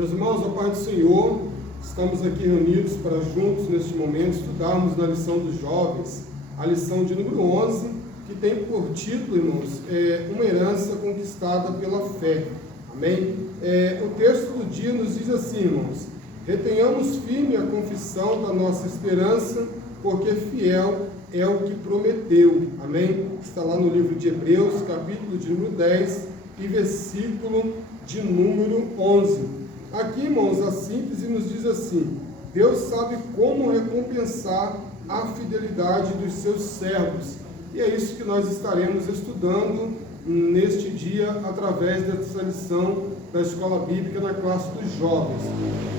Meus irmãos, ao Pai do Senhor, estamos aqui reunidos para juntos, neste momento, estudarmos na lição dos jovens, a lição de número 11, que tem por título, irmãos, uma herança conquistada pela fé. Amém? O texto do dia nos diz assim, irmãos: retenhamos firme a confissão da nossa esperança, porque fiel é o que prometeu. Amém? Está lá no livro de Hebreus, capítulo de número 10 e versículo de número 11. Aqui, irmãos, a síntese nos diz assim: Deus sabe como recompensar a fidelidade dos seus servos. E é isso que nós estaremos estudando neste dia, através dessa lição da Escola Bíblica na classe dos jovens.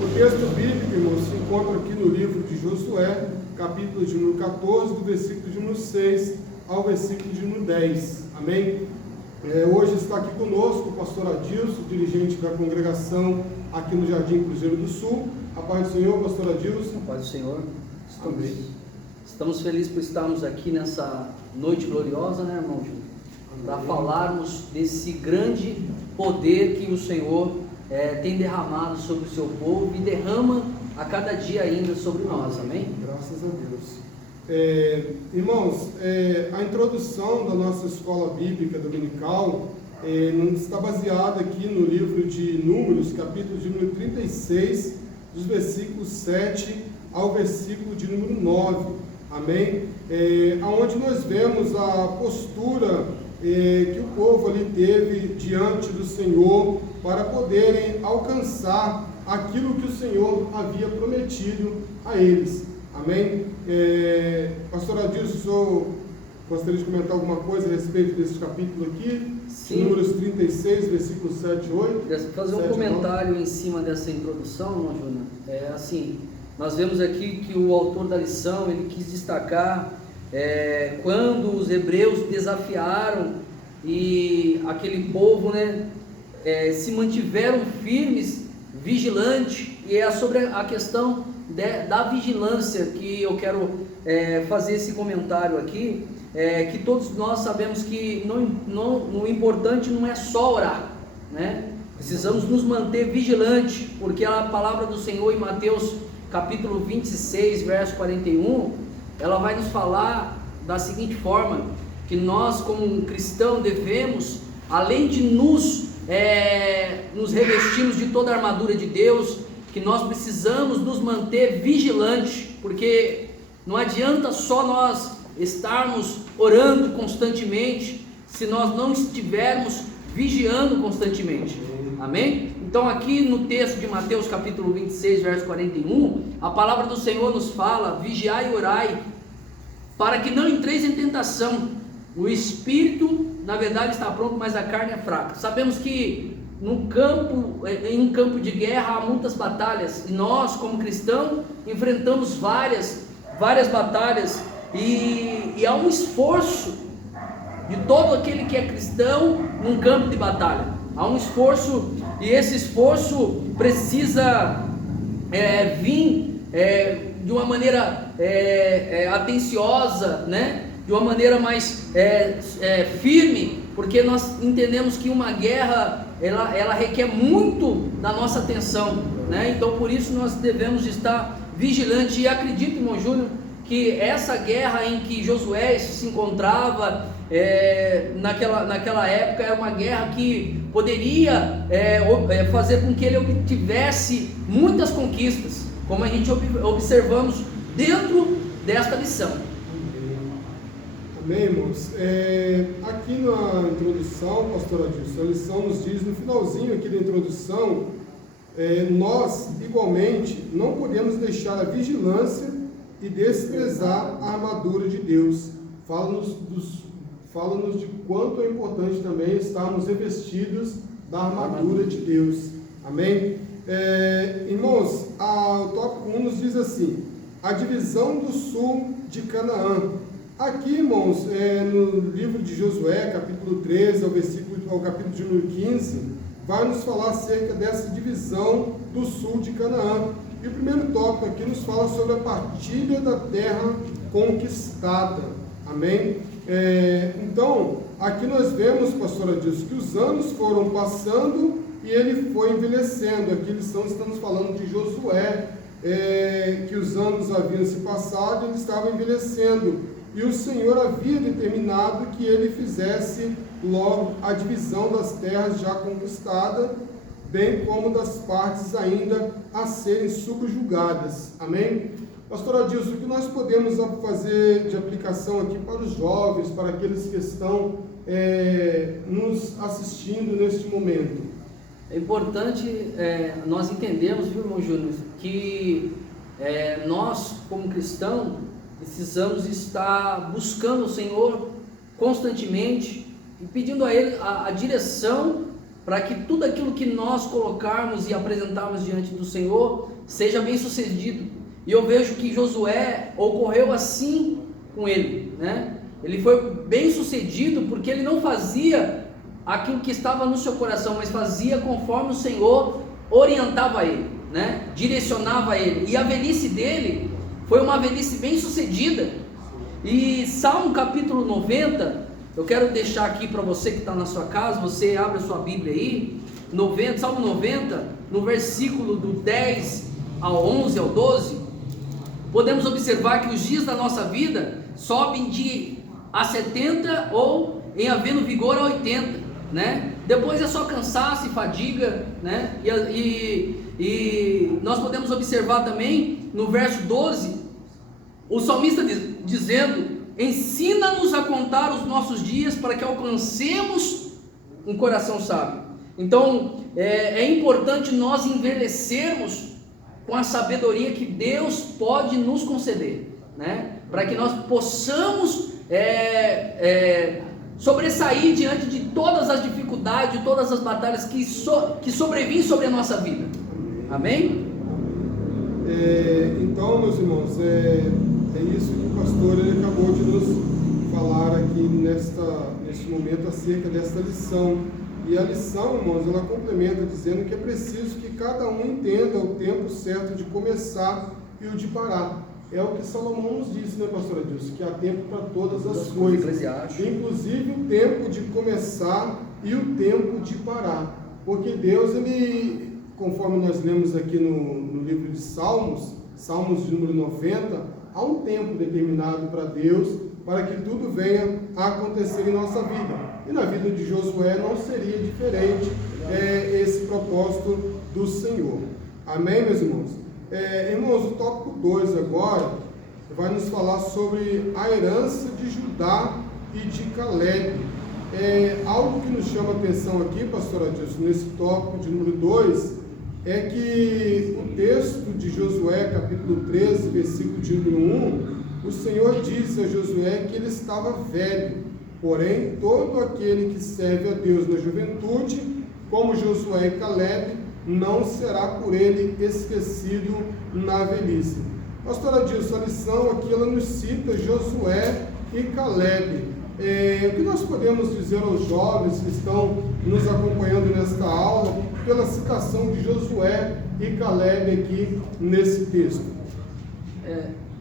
O texto bíblico, irmãos, se encontra aqui no livro de Josué, capítulo de número 14, do versículo de número 6 ao versículo de número 10. Amém? Hoje está aqui conosco o pastor Adilson, dirigente da congregação aqui no Jardim Cruzeiro do Sul. A paz do Senhor, pastor Adilson. A paz do Senhor. Estamos felizes por estarmos aqui nessa noite gloriosa, né, irmão Júlio? Para falarmos desse grande poder que o Senhor tem derramado sobre o seu povo e derrama a cada dia ainda sobre nós. Amém? Graças a Deus. Irmãos, a introdução da nossa escola bíblica dominical está baseada aqui no livro de Números, capítulo de número 36, dos versículos 7 ao versículo de número 9. Amém? Onde nós vemos a postura que o povo ali teve diante do Senhor para poderem alcançar aquilo que o Senhor havia prometido a eles. Amém? Pastor Adilson, o senhor gostaria de comentar alguma coisa a respeito desse capítulo aqui? Sim. Números 36, versículos 7 e 8. Fazer um comentário em cima dessa introdução, irmão Júnior. Assim, nós vemos aqui que o autor da lição, ele quis destacar quando os hebreus desafiaram e aquele povo, se mantiveram firmes, vigilantes, e é sobre a questão da vigilância que eu quero fazer esse comentário aqui, que todos nós sabemos que o importante não é só orar, né? Precisamos nos manter vigilantes, porque a palavra do Senhor em Mateus capítulo 26, verso 41, ela vai nos falar da seguinte forma, que nós como cristãos devemos, além de nos revestirmos de toda a armadura de Deus, que nós precisamos nos manter vigilantes, porque não adianta só nós estarmos orando constantemente, se nós não estivermos vigiando constantemente. Amém? Então aqui no texto de Mateus capítulo 26, verso 41, a palavra do Senhor nos fala: vigiai e orai, para que não entreis em tentação. O espírito, na verdade, está pronto, mas a carne é fraca. Sabemos que em um campo de guerra há muitas batalhas, e nós como cristãos enfrentamos várias batalhas, e há um esforço de todo aquele que é cristão num campo de batalha. Há um esforço, e esse esforço precisa vir de uma maneira atenciosa, né? De uma maneira mais firme, porque nós entendemos que uma guerra ela requer muito da nossa atenção, né? Então por isso nós devemos estar vigilantes. E acredito, irmão Júnior, que essa guerra em que Josué se encontrava naquela época era uma guerra que poderia fazer com que ele obtivesse muitas conquistas, como a gente observamos dentro desta lição. Amém, irmãos? Aqui na introdução, pastor Adilson, a lição nos diz, no finalzinho aqui da introdução, nós, igualmente, não podemos deixar a vigilância e desprezar a armadura de Deus. Fala-nos de quanto é importante também estarmos revestidos da armadura de Deus. Amém? Irmãos, o tópico 1 nos diz assim: a divisão do sul de Canaã. Aqui, irmãos, no livro de Josué, capítulo 13, ao capítulo de número 15, vai nos falar acerca dessa divisão do sul de Canaã. E o primeiro tópico aqui nos fala sobre a partilha da terra conquistada. Amém? Então, aqui nós vemos, pastora Dilson, que os anos foram passando e ele foi envelhecendo. Aqui estamos falando de Josué, que os anos haviam se passado e ele estava envelhecendo. E o Senhor havia determinado que ele fizesse logo a divisão das terras já conquistadas, bem como das partes ainda a serem subjugadas. Amém? Pastor Adilson, o que nós podemos fazer de aplicação aqui para os jovens, para aqueles que estão nos assistindo neste momento? É importante nós entendermos, viu, irmão Júnior, que nós, como cristãos, precisamos estar buscando o Senhor constantemente e pedindo a Ele a direção para que tudo aquilo que nós colocarmos e apresentarmos diante do Senhor seja bem sucedido. E eu vejo que Josué ocorreu assim com ele, né? Ele foi bem sucedido porque ele não fazia aquilo que estava no seu coração, mas fazia conforme o Senhor orientava ele, né? Direcionava ele. E a velhice dele foi uma velhice bem sucedida. E Salmo capítulo 90, eu quero deixar aqui para você que está na sua casa, você abre a sua Bíblia aí, Salmo 90, no versículo do 10 ao 11, ao 12, podemos observar que os dias da nossa vida sobem a 70 ou, em havendo vigor, a 80, né? Depois é só cansaço e fadiga, né? E nós podemos observar também no verso 12, o salmista dizendo: ensina-nos a contar os nossos dias para que alcancemos um coração sábio. Então é importante nós envelhecermos com a sabedoria que Deus pode nos conceder, né? Para que nós possamos sobressair diante de todas as dificuldades, de todas as batalhas que sobrevêm sobre a nossa vida. Amém? Então, meus irmãos, é isso que o pastor ele acabou de nos falar aqui neste momento acerca desta lição. E a lição, irmãos, ela complementa dizendo que é preciso que cada um entenda o tempo certo de começar e o de parar. É o que Salomão nos disse, né, pastor Adilson? Que há tempo para todas as coisas, inclusive o tempo de começar e o tempo de parar. Porque Deus, ele, conforme nós lemos aqui no livro de Salmos de número 90, há um tempo determinado para Deus, para que tudo venha a acontecer em nossa vida. E na vida de Josué não seria diferente esse propósito do Senhor. Amém, meus irmãos? Irmãos, o tópico 2 agora vai nos falar sobre a herança de Judá e de Caleb. Algo que nos chama a atenção aqui, pastor Adilson, nesse tópico de número 2, é que o texto de Josué, capítulo 13, versículo de número 1, o Senhor disse a Josué que ele estava velho, porém todo aquele que serve a Deus na juventude, como Josué e Caleb, não será por ele esquecido na velhice. Pastor Adilson, a lição aqui ela nos cita Josué e Caleb. O que nós podemos dizer aos jovens que estão nos acompanhando nesta aula pela citação de Josué e Caleb aqui nesse texto?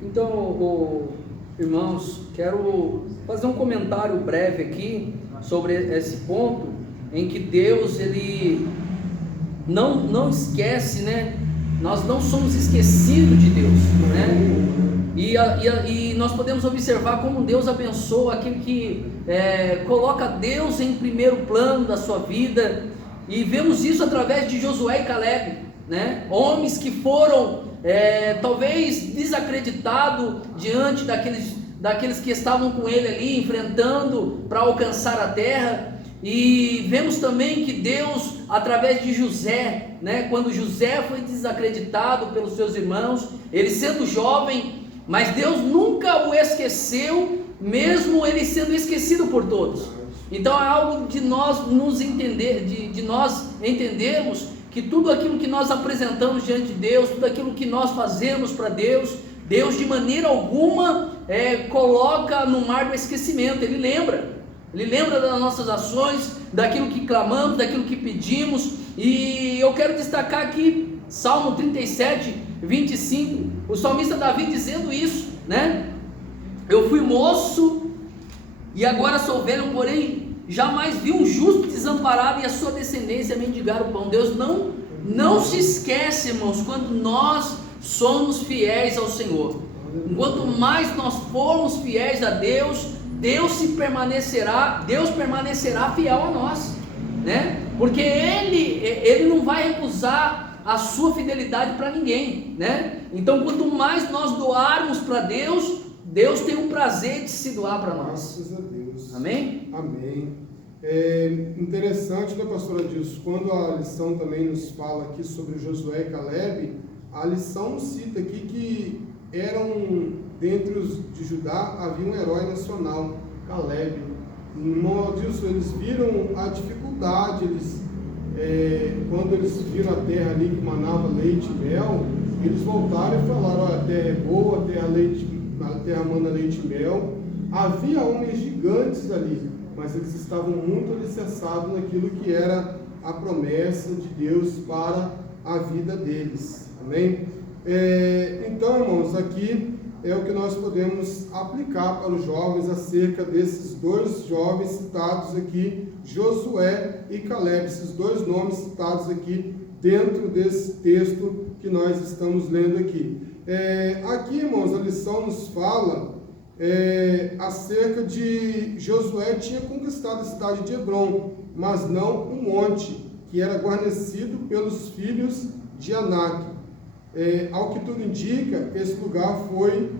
Então, irmãos, quero fazer um comentário breve aqui sobre esse ponto em que Deus ele não esquece, né? Nós não somos esquecidos de Deus, né? E nós podemos observar como Deus abençoa aquele que coloca Deus em primeiro plano da sua vida, e vemos isso através de Josué e Caleb, né? Homens que foram talvez desacreditados diante daqueles que estavam com ele ali, enfrentando para alcançar a terra. E vemos também que Deus, através de José, né, quando José foi desacreditado pelos seus irmãos, ele sendo jovem, mas Deus nunca o esqueceu, mesmo ele sendo esquecido por todos. Então é algo de nós de nós entendermos que tudo aquilo que nós apresentamos diante de Deus, tudo aquilo que nós fazemos para Deus, Deus de maneira alguma coloca no mar do esquecimento. Ele lembra das nossas ações, daquilo que clamamos, daquilo que pedimos. E eu quero destacar aqui Salmo 37, 25, o salmista Davi dizendo isso, né? Eu fui moço e agora sou velho, porém jamais viu um justo desamparado e a sua descendência mendigar o pão. Deus não se esquece, irmãos, quando nós somos fiéis ao Senhor. Quanto mais nós formos fiéis a Deus, Deus permanecerá fiel a nós, né? Porque Ele não vai recusar a sua fidelidade para ninguém, né? Então, quanto mais nós doarmos para Deus, Deus tem o prazer de se doar para nós. Graças a Deus. Amém? Amém. É interessante, né, pastora Dilson, quando a lição também nos fala aqui sobre Josué e Caleb, a lição cita aqui que dentre os de Judá, havia um herói nacional, Caleb. No Dilson, eles viram a dificuldade, quando eles viram a terra ali que manava leite e mel, eles voltaram e falaram: olha, a terra é boa, a terra mana leite e mel. Havia homens gigantes ali, mas eles estavam muito alicerçados naquilo que era a promessa de Deus para a vida deles. Amém? Então, irmãos, aqui é o que nós podemos aplicar para os jovens acerca desses dois jovens citados aqui, Josué e Caleb, esses dois nomes citados aqui dentro desse texto que nós estamos lendo aqui. Aqui, irmãos, a lição nos fala acerca de Josué tinha conquistado a cidade de Hebrom, mas não um monte, que era guarnecido pelos filhos de Anak. Ao que tudo indica, esse lugar foi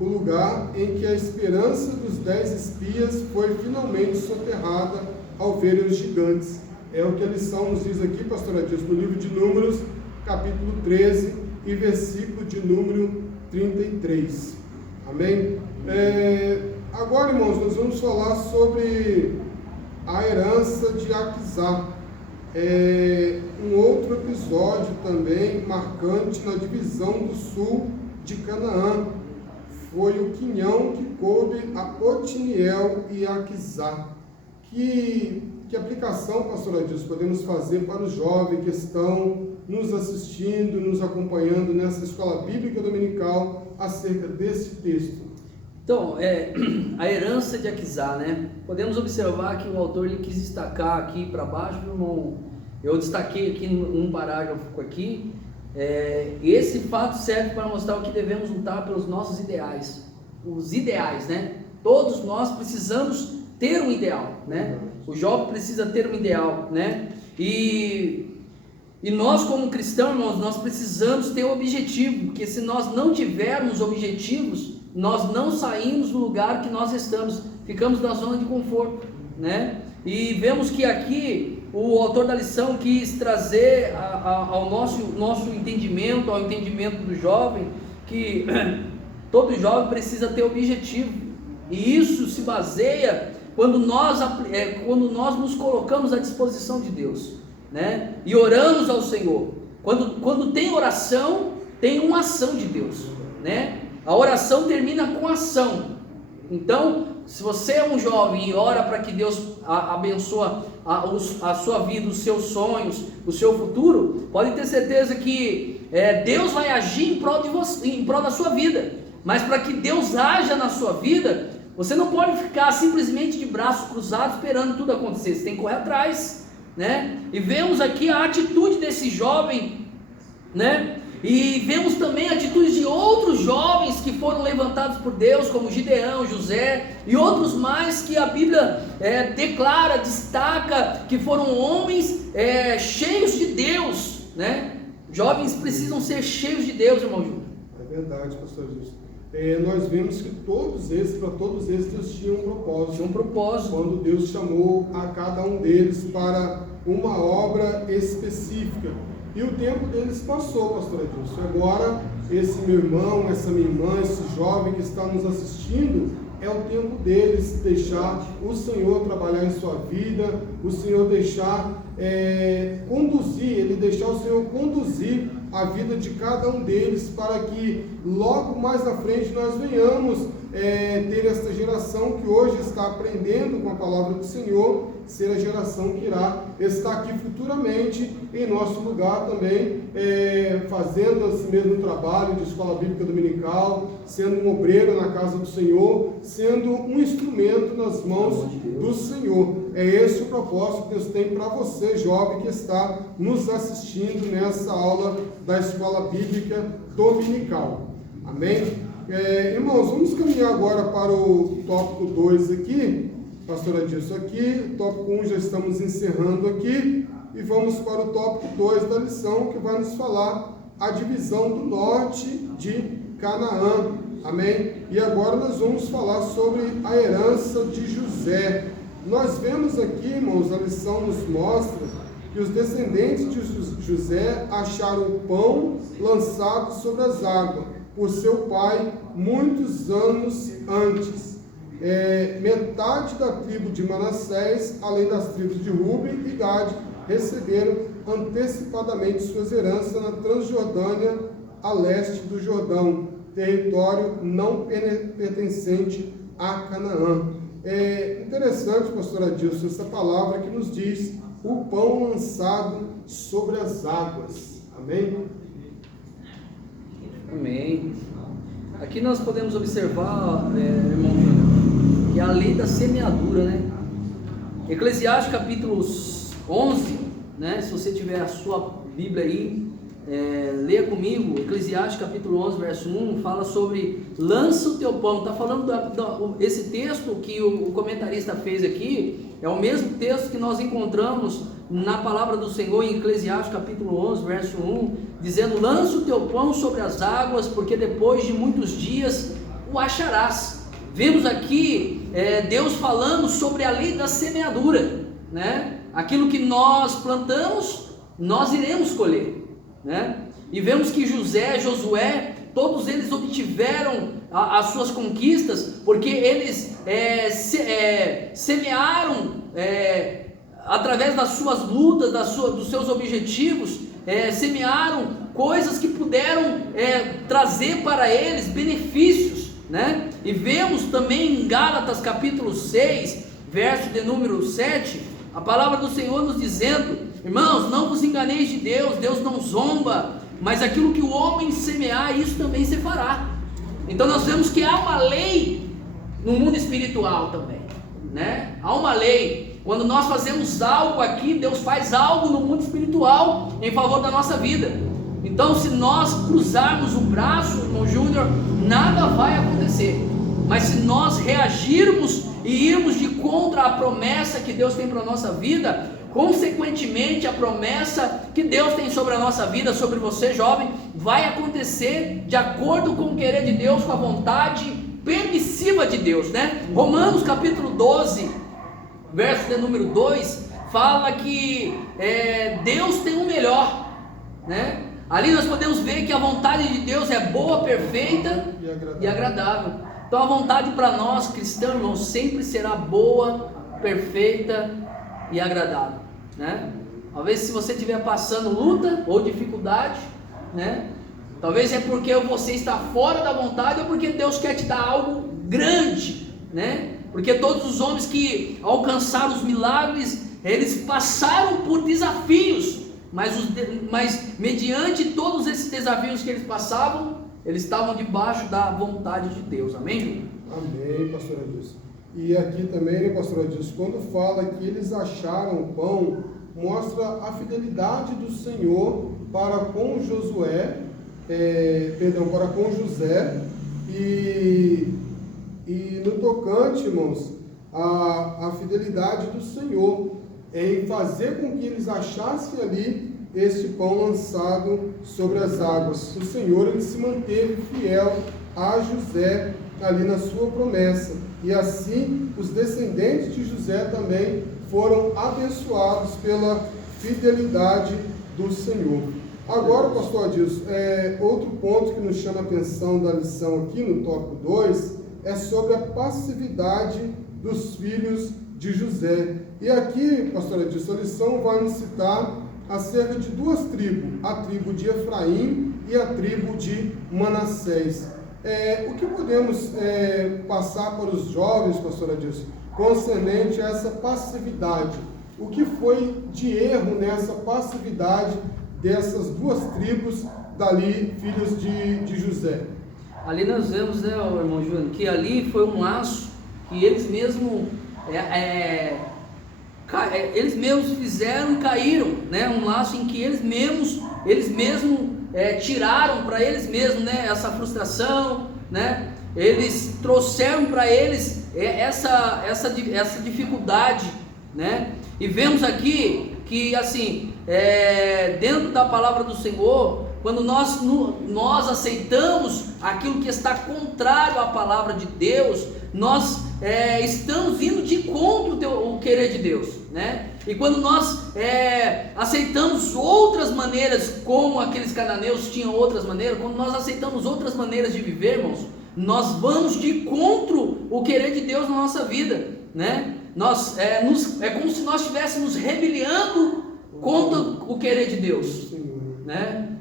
o lugar em que a esperança dos 10 espias foi finalmente soterrada ao verem os gigantes. É o que a lição nos diz aqui, pastor Adilson, no livro de Números, capítulo 13 e versículo de número 33. Amém? Agora, irmãos, nós vamos falar sobre a herança de Aquisá. Um outro episódio também marcante na divisão do sul de Canaã foi o quinhão que coube a Otiniel e a Aquisá. Que aplicação, pastor Adilson, podemos fazer para os jovens que estão nos assistindo, nos acompanhando nessa escola bíblica dominical acerca desse texto? Então, a herança de Aquisá, né? Podemos observar que o autor ele quis destacar aqui para baixo, irmão. Eu destaquei aqui um parágrafo aqui. Esse fato serve para mostrar o que devemos lutar pelos nossos ideais. Os ideais, né? Todos nós precisamos ter um ideal, né? O jovem precisa ter um ideal, né? E nós, como cristãos, irmãos, nós precisamos ter um objetivo, porque se nós não tivermos objetivos, nós não saímos do lugar que nós estamos, ficamos na zona de conforto, né? E vemos que aqui o autor da lição quis trazer ao nosso entendimento, ao entendimento do jovem, que todo jovem precisa ter objetivo, e isso se baseia quando nós nos colocamos à disposição de Deus, né? E oramos ao Senhor. Quando tem oração, tem uma ação de Deus, né? A oração termina com ação. Então, se você é um jovem e ora para que Deus abençoe a sua vida, os seus sonhos, o seu futuro, pode ter certeza que Deus vai agir em prol de você, em prol da sua vida. Mas para que Deus haja na sua vida, você não pode ficar simplesmente de braços cruzados esperando tudo acontecer. Você tem que correr atrás, né? E vemos aqui a atitude desse jovem, né? E vemos também atitudes de outros jovens que foram levantados por Deus, como Gideão, José e outros mais que a Bíblia declara, destaca, que foram homens cheios de Deus, né? Jovens precisam ser cheios de Deus, irmão Júlio. É verdade, pastor Justo. Nós vemos que para todos eles Deus tinha um propósito. Tinha um propósito. Quando Deus chamou a cada um deles para uma obra específica. E o tempo deles passou, pastor Adilson. Agora, esse meu irmão, essa minha irmã, esse jovem que está nos assistindo, é o tempo deles deixar o Senhor trabalhar em sua vida, o Senhor deixar deixar o Senhor conduzir a vida de cada um deles, para que logo mais na frente nós venhamos ter esta geração que hoje está aprendendo com a palavra do Senhor, ser a geração que irá estar aqui futuramente em nosso lugar também, fazendo esse mesmo trabalho de escola bíblica dominical, sendo um obreiro na casa do Senhor, sendo um instrumento nas mãos do Senhor. é esse o propósito que Deus tem para você, jovem, que está nos assistindo nessa aula da Escola Bíblica Dominical. Amém? Irmãos, vamos caminhar agora para o tópico 2 aqui, pastor Adilson, aqui, tópico 1 já estamos encerrando aqui, e vamos para o tópico 2 da lição, que vai nos falar a divisão do norte de Canaã. Amém? E agora nós vamos falar sobre a herança de José. Nós vemos aqui, irmãos, a lição nos mostra que os descendentes de José acharam o pão lançado sobre as águas por seu pai muitos anos antes. Metade da tribo de Manassés, além das tribos de Ruben e Gade, receberam antecipadamente suas heranças na Transjordânia, a leste do Jordão, território não pertencente a Canaã. É interessante, pastor Adilson, essa palavra que nos diz o pão lançado sobre as águas. Amém? Amém. Aqui nós podemos observar, irmão Júnior, que é a lei da semeadura, né? Eclesiastes capítulo 11, né? Se você tiver a sua Bíblia aí, leia comigo. Eclesiastes capítulo 11, verso 1, fala sobre lança o teu pão. Está falando esse texto que o comentarista fez aqui, é o mesmo texto que nós encontramos na palavra do Senhor em Eclesiastes capítulo 11, verso 1, dizendo: lança o teu pão sobre as águas, porque depois de muitos dias o acharás. Vemos aqui Deus falando sobre a lei da semeadura, né? Aquilo que nós plantamos, nós iremos colher, né? E vemos que Josué, todos eles obtiveram as suas conquistas, porque eles semearam através das suas lutas, dos seus objetivos, semearam coisas que puderam trazer para eles benefícios, né? E vemos também em Gálatas capítulo 6, verso de número 7, a palavra do Senhor nos dizendo: irmãos, não vos enganeis de Deus, Deus não zomba, mas aquilo que o homem semear, isso também se fará. Então nós vemos que há uma lei no mundo espiritual também, né? Há uma lei. Quando nós fazemos algo aqui, Deus faz algo no mundo espiritual em favor da nossa vida. Então, se nós cruzarmos o braço, irmão Júnior, nada vai acontecer. Mas se nós reagirmos e irmos de contra a promessa que Deus tem para a nossa vida, consequentemente a promessa que Deus tem sobre a nossa vida, sobre você, jovem, vai acontecer de acordo com o querer de Deus, com a vontade permissiva de Deus, né? Romanos capítulo 12, verso de número 2, fala que Deus tem o melhor, né? Ali nós podemos ver que a vontade de Deus é boa, perfeita e agradável. Então a vontade para nós cristãos, irmãos, sempre será boa, perfeita e agradável, né? Talvez se você estiver passando luta ou dificuldade, né? Talvez é porque você está fora da vontade, ou porque Deus quer te dar algo grande, né? Porque todos os homens que alcançaram os milagres, eles passaram por desafios, mas mediante todos esses desafios que eles passavam, eles estavam debaixo da vontade de Deus. Amém, Júlio? Amém, pastor Adilson. E aqui também, né, pastor Adilson, quando fala que eles acharam o pão, mostra a fidelidade do Senhor para com Josué, para com José, e no tocante, irmãos, a fidelidade do Senhor em fazer com que eles achassem ali este pão lançado sobre as águas. O Senhor, ele se manteve fiel a José ali na sua promessa, e assim os descendentes de José também foram abençoados pela fidelidade do Senhor. Agora, pastor Adilson, outro ponto que nos chama a atenção da lição aqui no tópico 2 é sobre a passividade dos filhos de José. E aqui, pastor Adilson, a lição vai nos citar acerca de duas tribos, a tribo de Efraim e a tribo de Manassés. O que podemos passar para os jovens, pastor Adilson, concernente a essa passividade? O que foi de erro nessa passividade dessas duas tribos dali, filhos de José? Ali nós vemos, né, irmão João, que ali foi um laço que eles mesmos eles mesmos fizeram e caíram, né? Um laço em que eles mesmos tiraram para eles mesmos, né? Essa frustração, né? Eles trouxeram para eles essa dificuldade, né? E vemos aqui que assim, dentro da palavra do Senhor, quando nós aceitamos aquilo que está contrário à palavra de Deus, nós estamos indo de encontro ao querer de Deus, né? E quando nós aceitamos outras maneiras, como aqueles cananeus tinham outras maneiras, quando nós aceitamos outras maneiras de viver, irmãos, nós vamos de encontro ao querer de Deus na nossa vida, né? É como se nós estivéssemos rebeliando contra o querer de Deus, né?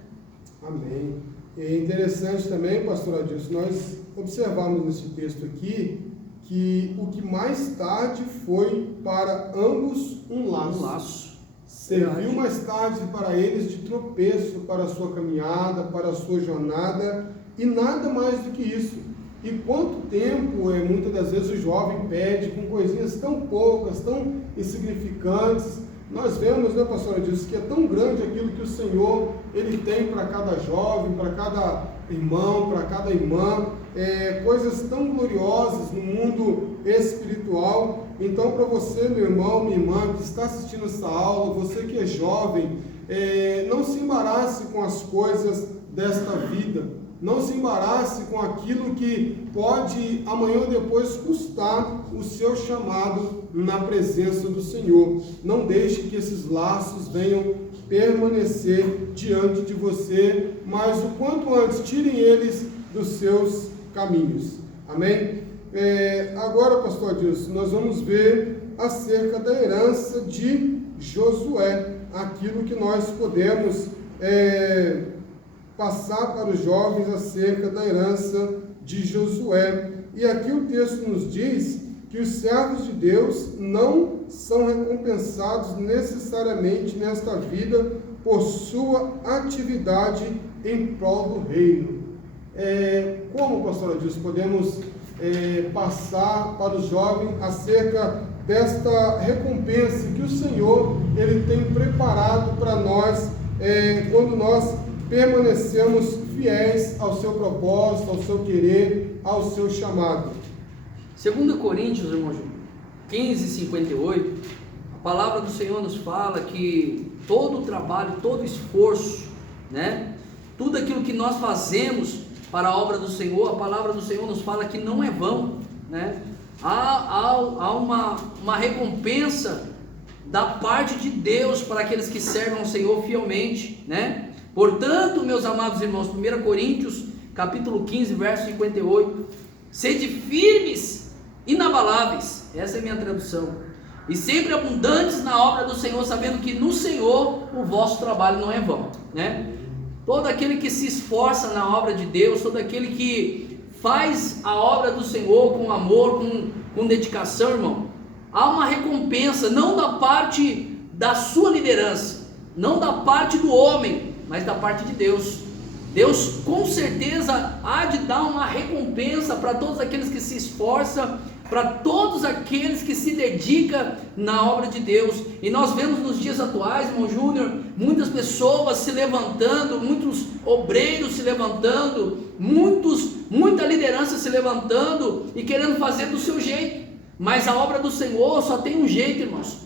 Amém. É interessante também, pastor Adilson, nós observamos nesse texto aqui que o que mais tarde foi para ambos um laço. Serviu mais tarde para eles de tropeço para a sua caminhada, para a sua jornada, e nada mais do que isso. E quanto tempo, muitas das vezes, o jovem perde com coisinhas tão poucas, tão insignificantes. Nós vemos, né, pastora Dilson, que é tão grande aquilo que o Senhor, Ele tem para cada jovem, para cada irmão, para cada irmã, coisas tão gloriosas no mundo espiritual. Então, para você, meu irmão, minha irmã, que está assistindo essa aula, você que é jovem, não se embarace com as coisas desta vida. Não se embarace com aquilo que pode amanhã ou depois custar o seu chamado na presença do Senhor. Não deixe que esses laços venham permanecer diante de você, mas o quanto antes tirem eles dos seus caminhos. Amém? Agora, pastor Adilson, nós vamos ver acerca da herança de Josué, aquilo que nós podemos passar para os jovens acerca da herança de Josué. E aqui o texto nos diz que os servos de Deus não são recompensados necessariamente nesta vida por sua atividade em prol do reino. Como, pastor Adilson, podemos passar para os jovens acerca desta recompensa que o Senhor Ele tem preparado para nós quando nós permanecemos fiéis ao seu propósito, ao seu querer, ao seu chamado? 2 Coríntios, irmão Júnior, 15:58, a palavra do Senhor nos fala que todo o trabalho, todo o esforço, né, tudo aquilo que nós fazemos para a obra do Senhor, a palavra do Senhor nos fala que não é vão, né? Há uma recompensa da parte de Deus para aqueles que servem ao Senhor fielmente, né? Portanto, meus amados irmãos, 1 Coríntios, capítulo 15, verso 58, sede firmes, inabaláveis, essa é a minha tradução, e sempre abundantes na obra do Senhor, sabendo que no Senhor o vosso trabalho não é vão, né? Todo aquele que se esforça na obra de Deus, todo aquele que faz a obra do Senhor com amor, com dedicação, irmão, há uma recompensa, não da parte da sua liderança, não da parte do homem, mas da parte de Deus. Deus com certeza há de dar uma recompensa para todos aqueles que se esforçam, para todos aqueles que se dedicam na obra de Deus. E nós vemos nos dias atuais, irmão Júnior, muitas pessoas se levantando, muitos obreiros se levantando, muita liderança se levantando e querendo fazer do seu jeito, mas a obra do Senhor só tem um jeito, irmãos,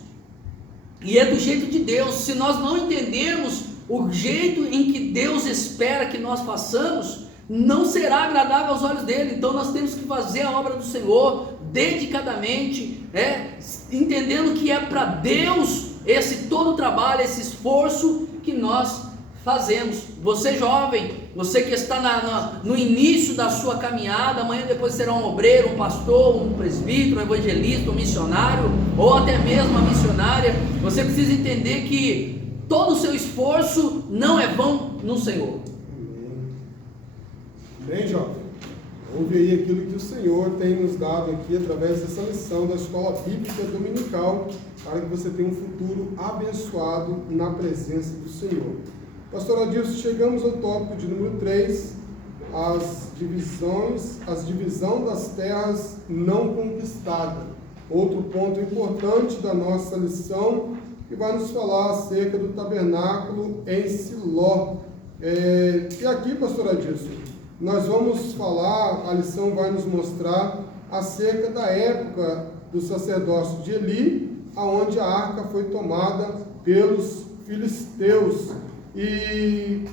e é do jeito de Deus. Se nós não entendermos o jeito em que Deus espera que nós façamos, não será agradável aos olhos dele. Então nós temos que fazer a obra do Senhor dedicadamente, entendendo que é para Deus todo o trabalho, esse esforço que nós fazemos. Você jovem, você que está no início da sua caminhada, amanhã depois será um obreiro, um pastor, um presbítero, um evangelista, um missionário, ou até mesmo uma missionária, você precisa entender que todo o seu esforço não é vão no Senhor. Bem, jovem, ouve aí aquilo que o Senhor tem nos dado aqui através dessa lição da Escola Bíblica Dominical, para que você tenha um futuro abençoado na presença do Senhor. Pastor Adilson, chegamos ao tópico de número 3, a divisão das terras não conquistadas. outro ponto importante da nossa lição, que vai nos falar acerca do tabernáculo em Siló. E aqui, pastor Adilson, nós vamos falar, a lição vai nos mostrar acerca da época do sacerdócio de Eli, aonde a arca foi tomada pelos filisteus. E,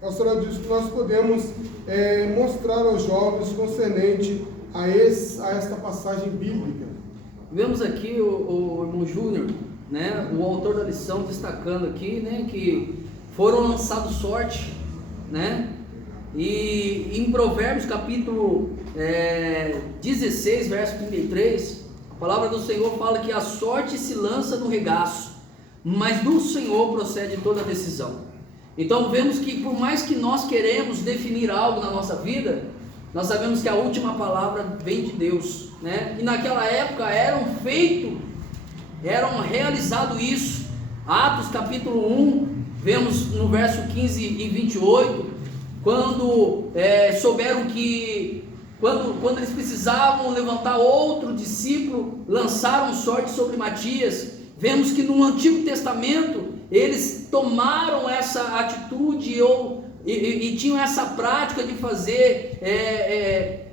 pastor Adilson, nós podemos mostrar aos jovens concernente a esta passagem bíblica. Vemos aqui o irmão Júnior, né, o autor da lição, destacando aqui, né, que foram lançados sorte, né, e em Provérbios capítulo 16, verso 33, a palavra do Senhor fala que a sorte se lança no regaço, mas do Senhor procede toda a decisão. Então vemos que por mais que nós queremos definir algo na nossa vida, nós sabemos que a última palavra vem de Deus, né? E naquela época eram realizado isso. Atos capítulo 1, vemos no verso 15 e 28, quando souberam que quando eles precisavam levantar outro discípulo, lançaram sorte sobre Matias. Vemos que no Antigo Testamento eles tomaram essa atitude e tinham essa prática de fazer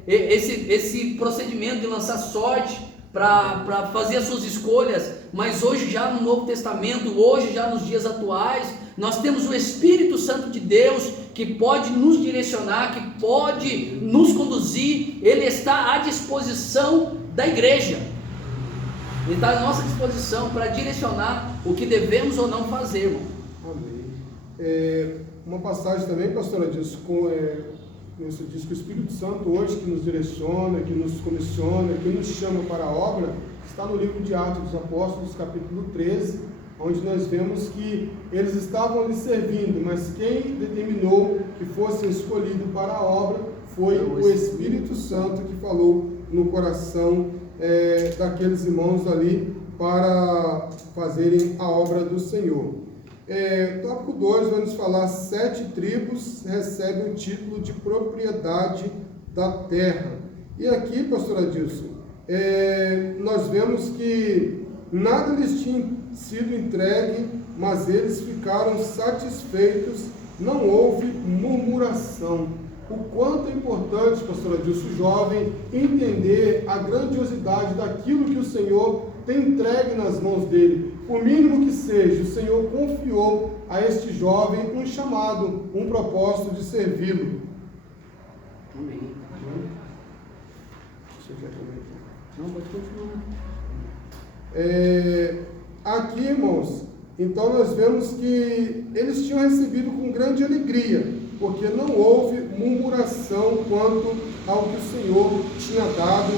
esse procedimento de lançar sorte para fazer as suas escolhas. Mas hoje, já no Novo Testamento, hoje já nos dias atuais, nós temos o Espírito Santo de Deus que pode nos direcionar, que pode nos conduzir. Ele está à disposição da igreja. Ele está à nossa disposição para direcionar o que devemos ou não fazer, irmão. Amém. Uma passagem também, pastora, diz que o Espírito Santo hoje que nos direciona, que nos comissiona, que nos chama para a obra, está no livro de Atos dos Apóstolos, capítulo 13, onde nós vemos que eles estavam ali servindo, mas quem determinou que fosse escolhido para a obra foi o Espírito Santo que falou no coração daqueles irmãos ali para fazerem a obra do Senhor. Tópico 2 vai nos falar 7 tribos recebem o título de propriedade da terra. E aqui, pastor Adilson, nós vemos que nada lhes tinha sido entregue, mas eles ficaram satisfeitos, não houve murmuração. O quanto é importante, pastor Adilson, o jovem entender a grandiosidade daquilo que o Senhor tem entregue nas mãos dele. Por mínimo que seja, o Senhor confiou a este jovem um chamado, um propósito de servi-lo. Amém. Você quer comentar? Não, pode continuar. Aqui, irmãos, então nós vemos que eles tinham recebido com grande alegria, porque não houve murmuração quanto ao que o Senhor tinha dado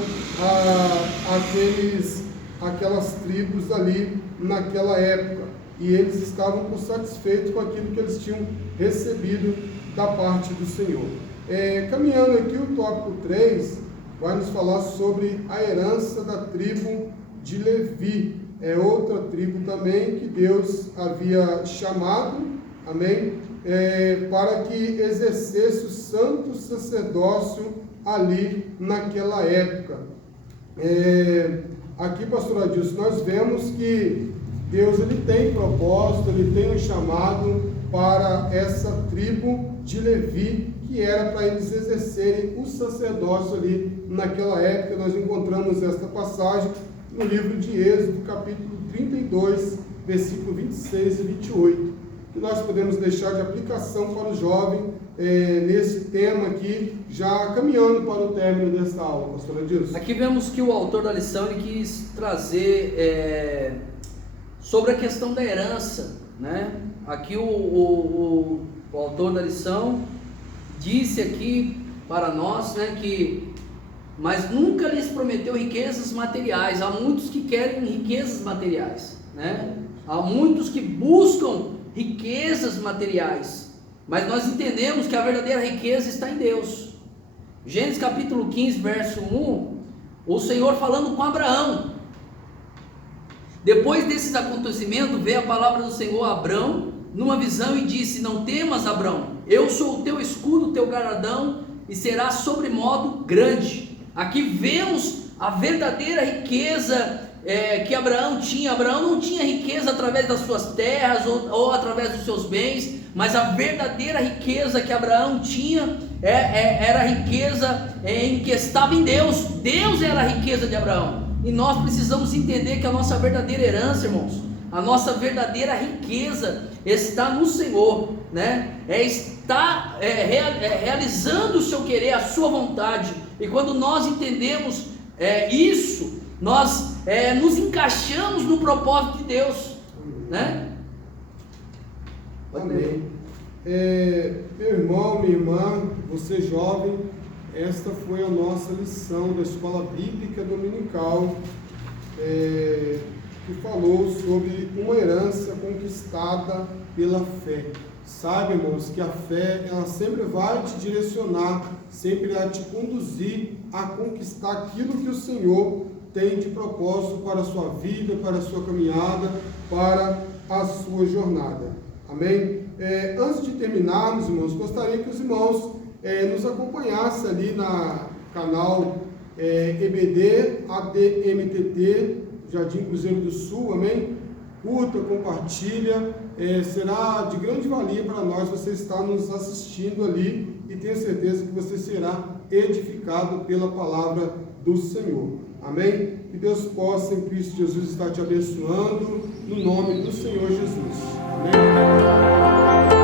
àquelas tribos ali naquela época, e eles estavam satisfeitos com aquilo que eles tinham recebido da parte do Senhor. Caminhando aqui, o tópico 3 vai nos falar sobre a herança da tribo de Levi. É outra tribo também que Deus havia chamado, amém, para que exercesse o santo sacerdócio ali naquela época. Aqui, pastor Adilson, nós vemos que Deus ele tem propósito, ele tem um chamado para essa tribo de Levi, que era para eles exercerem o sacerdócio ali naquela época. Nós encontramos esta passagem no livro de Êxodo, capítulo 32, versículo 26 e 28, que nós podemos deixar de aplicação para o jovem nesse tema aqui, já caminhando para o término desta aula, pastor Adilson. Aqui vemos que o autor da lição ele quis trazer sobre a questão da herança, né? Aqui o autor da lição disse aqui para nós, né, que mas nunca lhes prometeu riquezas materiais. Há muitos que querem riquezas materiais, né? Há muitos que buscam riquezas materiais, mas nós entendemos que a verdadeira riqueza está em Deus. Gênesis capítulo 15, verso 1, o Senhor falando com Abraão. Depois desses acontecimentos, veio a palavra do Senhor a Abrão numa visão e disse: não temas, Abrão, eu sou o teu escudo, o teu galardão, e será sobremodo grande. Aqui vemos a verdadeira riqueza que Abraão tinha. Abraão não tinha riqueza através das suas terras ou através dos seus bens, mas a verdadeira riqueza que Abraão tinha era a riqueza em que estava em Deus. Deus era a riqueza de Abraão, e nós precisamos entender que a nossa verdadeira herança, irmãos, a nossa verdadeira riqueza está no Senhor, né? Está realizando o seu querer, a sua vontade. E quando nós entendemos isso, nós nos encaixamos no propósito de Deus, né? Amém. Meu irmão, minha irmã, você jovem, esta foi a nossa lição da Escola Bíblica Dominical, que falou sobre uma herança conquistada pela fé. Sabe, irmãos, que a fé, ela sempre vai te direcionar, sempre vai te conduzir a conquistar aquilo que o Senhor tem de propósito para a sua vida, para a sua caminhada, para a sua jornada. Amém? Antes de terminarmos, irmãos, gostaria que os irmãos nos acompanhassem ali na canal EBD, ADMTT, Jardim Cruzeiro do Sul, amém? Curta, compartilha, será de grande valia para nós você estar nos assistindo ali, e tenho certeza que você será edificado pela palavra do Senhor, amém? Que Deus possa em Cristo Jesus estar te abençoando, no nome do Senhor Jesus, amém?